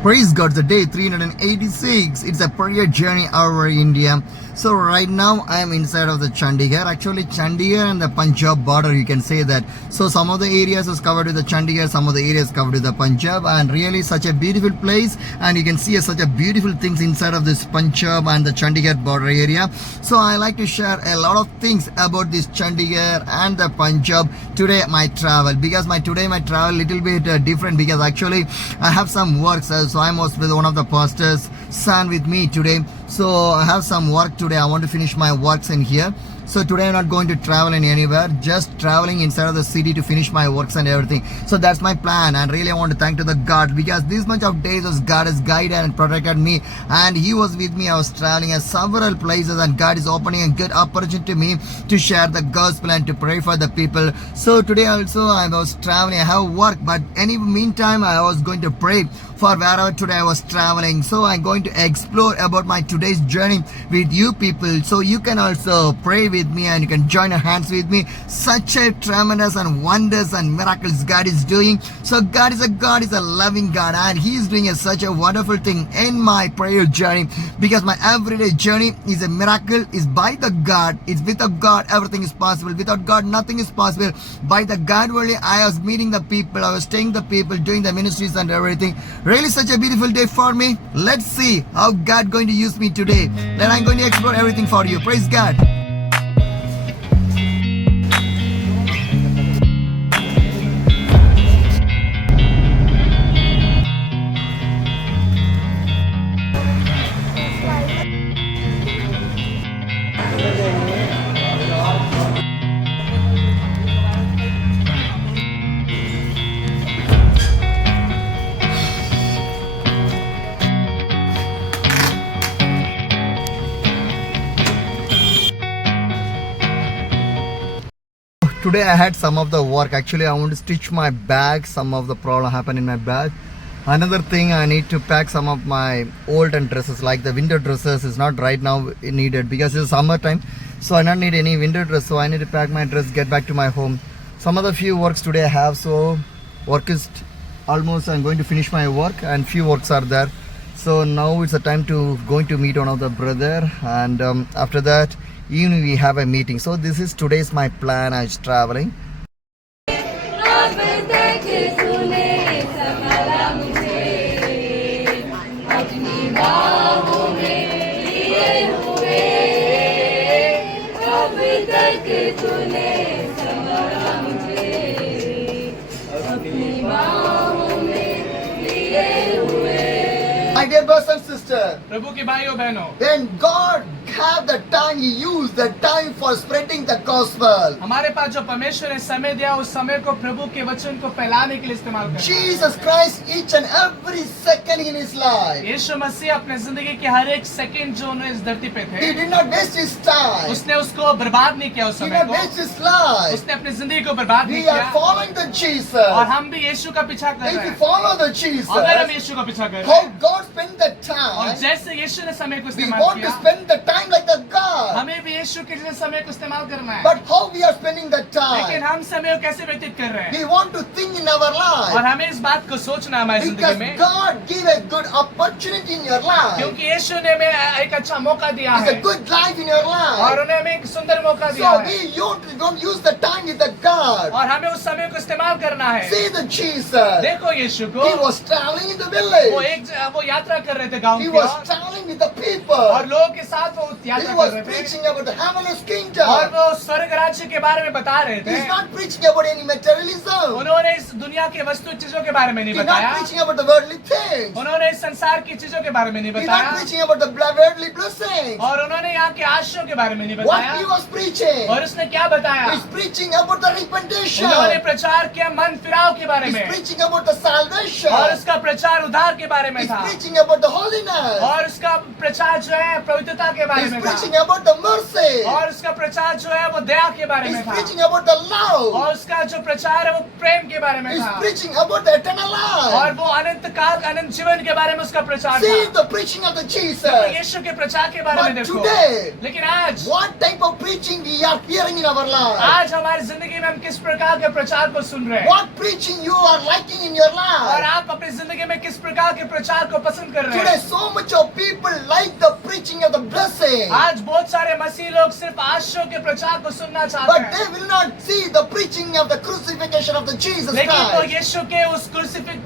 Praise God, the day 386. It's a prayer journey over India. So right now I am inside of the Chandigarh. Actually Chandigarh and the Punjab border, you can say that. So some of the areas is covered with the Chandigarh, some of the areas covered with the Punjab, and really such a beautiful place. And you can see such a beautiful things inside of this Punjab and the Chandigarh border area. So I like to share a lot of things about this Chandigarh and the Punjab today my travel, because my travel little bit different, because actually I have some works. So I'm also with one of the pastors son with me today. So I have some work today. I want to finish my works in here. So today I'm not going to travel anywhere, just traveling inside of the city to finish my works and everything. So that's my plan, and really I want to thank to the God, because this much of days God has guided and protected me, and He was with me. I was traveling at several places, and God is opening a good opportunity to me to share the gospel and to pray for the people. So today also I was traveling. I have work, but any meantime I was going to pray for wherever today I was traveling. So I'm going to explore about my today's journey with you people. So you can also pray with me and you can join your hands with me. Such a tremendous and wonders and miracles God is doing. So God is a loving God, and He is doing such a wonderful thing in my prayer journey, because my everyday journey is a miracle, is by the God. It's with the God everything is possible. Without God nothing is possible. By the God only I was meeting the people, I was staying the people, doing the ministries and everything. Really such a beautiful day for me. Let's see how God going to use me today. Then I'm going to explore everything for you. Praise God. Today I had some of the work. Actually I want to stitch my bag. Some of the problem happened in my bag. Another thing, I need to pack some of my old and dresses, like the winter dresses is not right now needed because it's summertime. So I don't need any winter dress. So I need to pack my dress, get back to my home. Some of the few works today I have. So work is almost, I'm going to finish my work, and few works are there. So now it's the time to going to meet one of the brother, and after that evening we have a meeting. So this is today's my plan. I was traveling. My dear brothers and sisters, प्रभु के भाइयों बहनों, when God have the time, He used the time for spreading the gospel. हमारे पास जो परमेश्वर ने समय दिया, उस समय को प्रभु के वचन को फैलाने के लिए इस्तेमाल करता है। Jesus Christ, each and every second in His life, यीशु मसीह अपने जिंदगी के हर एक सेकंड जो उन्हें इस धरती पे थे, He did not waste His time. उसने उसको बर्बाद नहीं किया। उस He did समय not को waste His life. उसने अपनी जिंदगी को बर्बाद नहीं We are किया। following the और Jesus. हम भी यीशु का पीछा कर If रहे we हैं। follow the अगर हम Jesus, यीशु का पीछा कर रहे how हैं God spent the और time, जैसे यीशु ने समय को we इस्तेमाल want to किया, spend the time like the God. हमें भी यीशु के जैसे समय को इस्तेमाल करना है। But how we are spending the लेकिन time, हम समय को कैसे व्यतीत कर रहे हैं, we want to think in our और life, हमें इस बात को सोचना है हमारी जिंदगी because में, God give a good opportunity in your life. क्योंकि यीशु ने हमें एक अच्छा मौका दिया It's है a good life in your और life. उन्हें हमें एक सुंदर मौका दिया So है, we don't use the time with the God. और हमें उस समय को इस्तेमाल करना है। See the Jesus. देखो यीशु को, He was traveling in the वो village. वो यात्रा कर रहे थे गांव He की was ore, traveling with the और people. लोगों के साथ वो He यात्रा was कर रहे थे, preaching about the heavenly और kingdom. वो स्वर्ग राज्य के बारे में बता रहे थे। He's not preaching about any materialism. उन्होंने इस दुनिया के वस्तु चीजों के बारे में नहीं He's बताया, not preaching about the worldly things. उन्होंने इस संसार की चीजों के बारे में नहीं He's बताया, not preaching about the worldly blessings. और उन्होंने यहाँ के आशीषों के बारे में नहीं What बताया, he was preaching, और उसने क्या बताया, he's preaching about the repentation. उन्होंने प्रचार किया मन फिराव के बारे He's में, preaching about the salvation. और उसका प्रचार उद्धार के बारे में He's था, preaching about the holiness. और उसका प्रचार जो है पवित्रता के बारे He's में preaching था, about the mercy. और उसका प्रचार जो है वो दया के बारे He's में था, preaching about the love. और उसका जो प्रचार है वो प्रेम के बारे में He's था, preaching about the eternal और life. वो अनंत काल अनंत जीवन के बारे में उसका प्रचार See था। the preaching of the तो Jesus. यीशु के प्रचार के बारे में But देखो। today, लेकिन आज what type of preaching we are hearing in our life? आज हमारी जिंदगी में हम किस प्रकार के प्रचार को सुन रहे हैं, What preaching you are liking in your और life? आप अपनी जिंदगी में किस प्रकार के प्रचार को पसंद कर रहे Today, हैं। so much of people like the preaching of the blessing, आज बहुत सारे मसीह लोग सिर्फ आशीषों के प्रचार को सुनना चाहते but हैं, they will not see the preaching of the crucifixion of the Jesus लेकिन वो Christ. यीशु के उस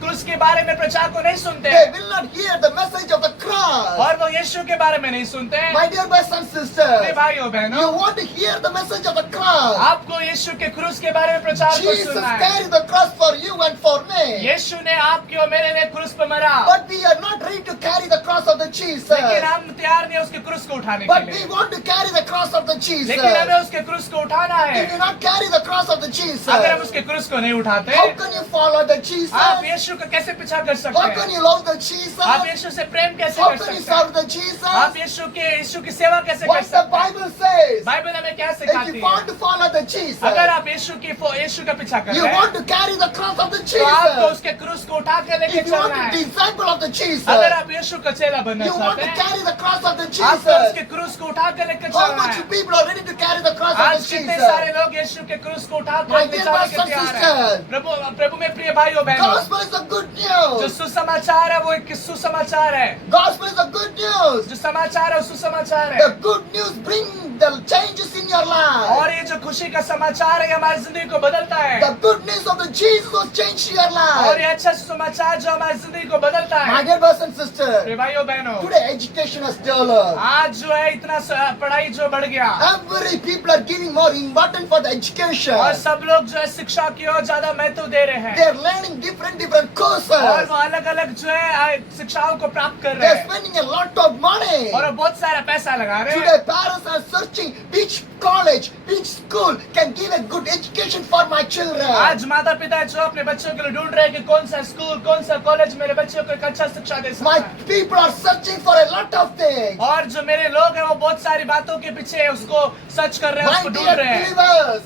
क्रूस के बारे में प्रचार को नहीं सुनते They will not hear the message of the cross. और वो यीशु के बारे में नहीं सुनते। My dear brothers and मेरे sisters, भाइयों you बहनों, want to hear the message of the cross. आपको यीशु के क्रूस के बारे में प्रचार को Jesus सुनना है। carried the cross for you and for me. यीशु ने आपके और मेरे लिए क्रूस पर मरा, But we are not ready to carry the cross of the Jesus. लेकिन हम तैयार नहीं उसके क्रूस को उठाने के But we लिए। want to carry the cross of the Jesus. लेकिन हमें उसके क्रूस को उठाना है। If you not carry the cross of the Jesus, अगर हम उसके क्रूस को नहीं उठाते, how can you follow the Jesus? आप यीशु का कैसे पीछा कर सकते How can हैं? you love the Jesus? आप यीशु से प्रेम कैसे How कर can you सकते हैं? serve the Jesus? आप यीशु की सेवा कैसे कर What the सकते हैं? Bible says. बाइबल हमें क्या If सिखाती you है? want to follow the Jesus, अगर आप यीशु का पीछा कर you रहे want हैं, to carry the cross of the तो आपको Jesus. उसके क्रूस को उठा कर लेके If you want चलना to है। disciple of the Jesus, अगर आप यीशु का चेला बनना you want चाहते to हैं, carry the cross of the आपको उसके Jesus. क्रूस को उठा कर लेके How चलना much है। people are ready to carry the cross of आज the कितने Jesus? सारे लोग यीशु के क्रूस को उठा कर My ले dear जाने brothers के and तैयार हैं। sisters, प्रभु में प्रिय भाइयों बहनों, Gospel is the good जो news. सुसमाचार है वो एक सुसमाचार है। Gospel is the good news. जो समाचार है वो सुसमाचार है। The good news bring the changes in your life. और ये जो खुशी का समाचार है ये हमारी जिंदगी को बदलता है। The good news of the Jesus was changed your और life. ये अच्छा सुसमाचार जो हमारी जिंदगी को बदलता My है। dear brothers and sisters, प्रिय भाइयों बहनों, today education has developed. आज जो है इतना पढ़ाई जो बढ़ गया Every people are giving more importance for the education. और सब लोग जो है शिक्षा की ओर ज्यादा महत्व दे रहे हैं They are learning different और courses. वो अलग अलग जो है शिक्षाओं को प्राप्त कर They रहे are हैं spending a lot of money. और वो बहुत सारा पैसा लगा रहे हैं। Today parents are searching which college, which school can give a good education for my children. आज माता पिता जो अपने बच्चों के लिए ढूंढ रहे हैं कि कौन सा स्कूल कौन सा कॉलेज मेरे बच्चों को एक अच्छा शिक्षा दे सकता My है। people are searching for a lot of things. और जो मेरे लोग हैं वो बहुत सारी बातों के पीछे उसको सर्च कर रहे हैं, My उसको ढूंढ dear रहे हैं। believers,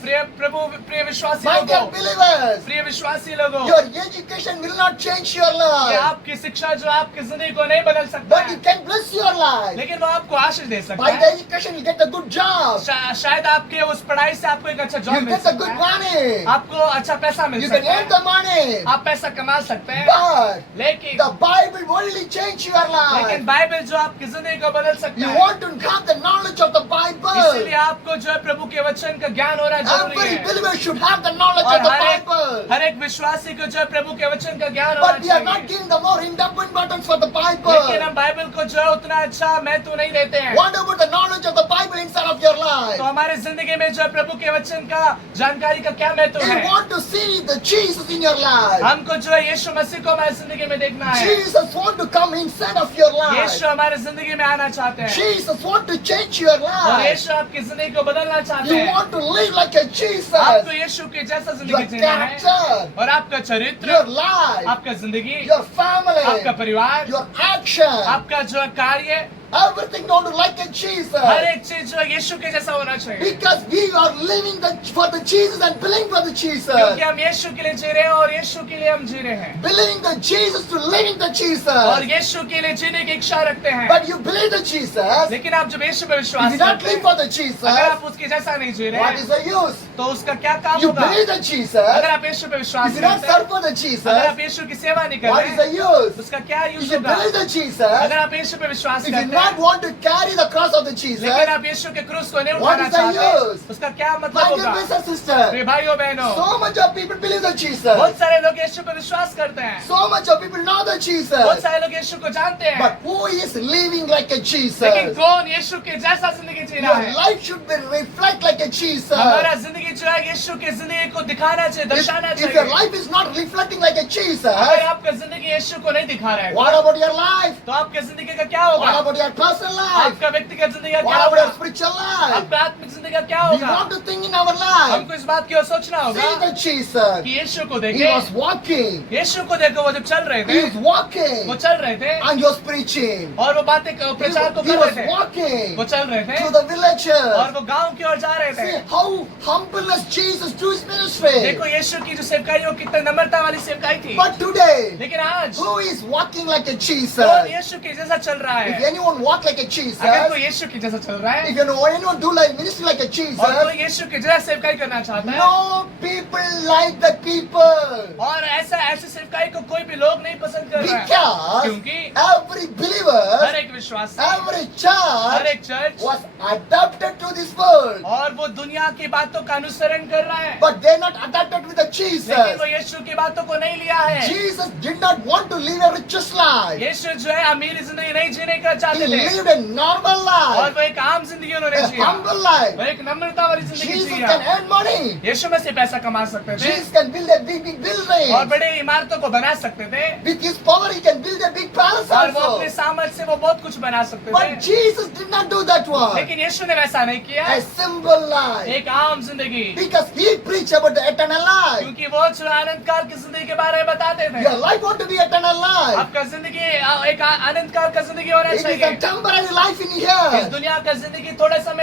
प्रिय विश्वासी my dear लोगों, believers, प्रिय विश्वासी लोगों, your education will not change your कि life, आपकी शिक्षा जो आपकी जिंदगी को नहीं बदल सकता but है, it can bless your life. लेकिन वो आपको आशीष दे सकता By the है। education, you get a good job, शायद आपके उस पढ़ाई से आपको एक अच्छा job you mill get a सकता good है, money, आपको अच्छा पैसा मिल you can सकता earn है, the money. आप पैसा कमा सकते हैं, But लेकिन the Bible only change your life. Bible जो आपकी जिंदगी को बदल सकता You है। want to have the knowledge of the Bible. इसीलिए आपको जो है प्रभु के वचन का ज्ञान होना जरूरी Every है believer should have the knowledge और of the Bible. हर एक विश्वासी को जो है प्रभु के वचन का ज्ञान होना But we are not चाहिए। giving the more in-depth importance for the लेकिन Bible. हम बाइबल को जो है उतना अच्छा महत्व नहीं देते हैं। What about the knowledge of the Bible inside of your तो life? हमारे जिंदगी में जो है प्रभु के वचन का जानकारी का क्या महत्व You है? want to see the Jesus in your life. हमको जो है यीशु मसीह को हमारी जिंदगी में देखना है। Jesus want to come inside of your life. यीशु हमारे जिंदगी में आना चाहते हैं Jesus want to change your और life. यीशु आपकी जिंदगी को बदलना चाहते You हैं। want to live like a Jesus. आपको यीशु के जैसा Your जिंदगी जीना है character, और आपका चरित्र, your life, आपका जिंदगी, your आपका family, परिवार, your action. आपका जो है कार्य, Everything want to like a Jesus. हर एक चीज जो है यीशु के जैसा होना चाहिए। Because we are living for the Jesus and believing for the Jesus. क्योंकि हम यीशु के लिए जी रहे हैं और यीशु के लिए हम जी रहे हैं Believing the Jesus to living the और Jesus. यीशु के लिए जीने की इच्छा रखते हैं। But you believe the Jesus. लेकिन आप जब यीशु पे If विश्वास you not करते live हैं, for the Jesus, अगर आप उसके जैसा नहीं जी रहे what हैं, is the use? तो उसका क्या काम You होगा? believe the Jesus. अगर आप यीशु पे विश्वास If you not करते हैं, serve for the अगर Jesus, आप यीशु की सेवा नहीं कर what रहे is the हैं, use? उसका क्या If यूज you होगा? believe the Jesus, अगर आप यीशु पे विश्वास if you करते not हैं, want to carry the cross of the Jesus, लेकिन आप यीशु के क्रूस को नहीं What उठाना is the चाहते, use? उसका क्या मतलब my dear होगा? brothers and sisters, मेरे भाइयों बहनों, so much of people believe the Jesus. बहुत सारे लोग यीशु पे विश्वास करते हैं, So much of people know the बहुत Jesus. सारे लोग यीशु को जानते हैं, But who is living like a लेकिन Jesus? कौन यीशु के जैसा जिंदगी जी रहा Your है? life should be reflect like a Jesus. हमारा जिंदगी जो है यीशु की जिंदगी को दिखाना चाहिए, दर्शाना If your चाहिए। life is not reflecting like a Jesus, अगर आपका जिंदगी यीशु को नहीं दिखा रहा है, what about your life? तो आपके जिंदगी का क्या What होगा? about your personal life? आपका व्यक्तिगत जिंदगी का What क्या about your होगा? spiritual life? आपका आत्मिक जिंदगी का क्या We होगा? want to think in our life. हमको इस बात की ओर सोचना See होगा the Jesus. कि यीशु को He देखे, was walking. यीशु को देखो, वो जब चल रहे He थे, was walking. वो चल रहे थे And he was preaching. और वो बातें प्रचार को He कर was रहे थे, walking वो चल रहे थे to the villages. और वो गांव की ओर जा रहे थे। See how humbleness Jesus to his ministry. देखो यीशु की जो सेवकाई है वो कितनी नम्रता वाली सेवकाई थी। But today, लेकिन आज who is walking like a Jesus? कौन यीशु के जैसा चल रहा If है? anyone anyone walk like a Jesus, अगर कोई यीशु के जैसा चल रहा है if you know anyone do like ministry like a Jesus, और कोई यीशु के जैसा सेवकाई करना चाहता है no people like the people. और ऐसे सेवकाई को कोई भी लोग नहीं पसंद कर रहा है Because क्योंकि every believer, हर एक विश्वासी every हर church एक church was adapted to this world. और वो दुनिया की बातों का अनुसरण कर रहा है But they're not adapted with the Jesus. लेकिन वो यीशु की बातों को नहीं लिया है Jesus did not want to live a righteous life. यीशु जो है अमीर जिंदगी नहीं जीने का He चाहते थे lived a normal और life, वो एक आम जिंदगी उन्होंने a जिया humble life. वो एक नम्रता वाली जिंदगी Jesus Jiya can earn money. यीशु में से पैसा कमा सकते थे Jesus can build a big और building. बड़े इमारतों को बना सकते थे With his power, he can build a big palace और वो अपने also. सामर्थ्य से वो बहुत कुछ बना सकते But थे Jesus did not do that one. लेकिन यीशु ने वैसा नहीं किया A simple life. एक आम जिंदगी Because he preached about the eternal life. क्योंकि वो जो अनंत काल की जिंदगी के बारे में बताते थे Your life want to be eternal life. आपका जिंदगी एक अनंत काल का जिंदगी होना It is चाहिए a temporary life in इस here. दुनिया का जिंदगी थोड़े समय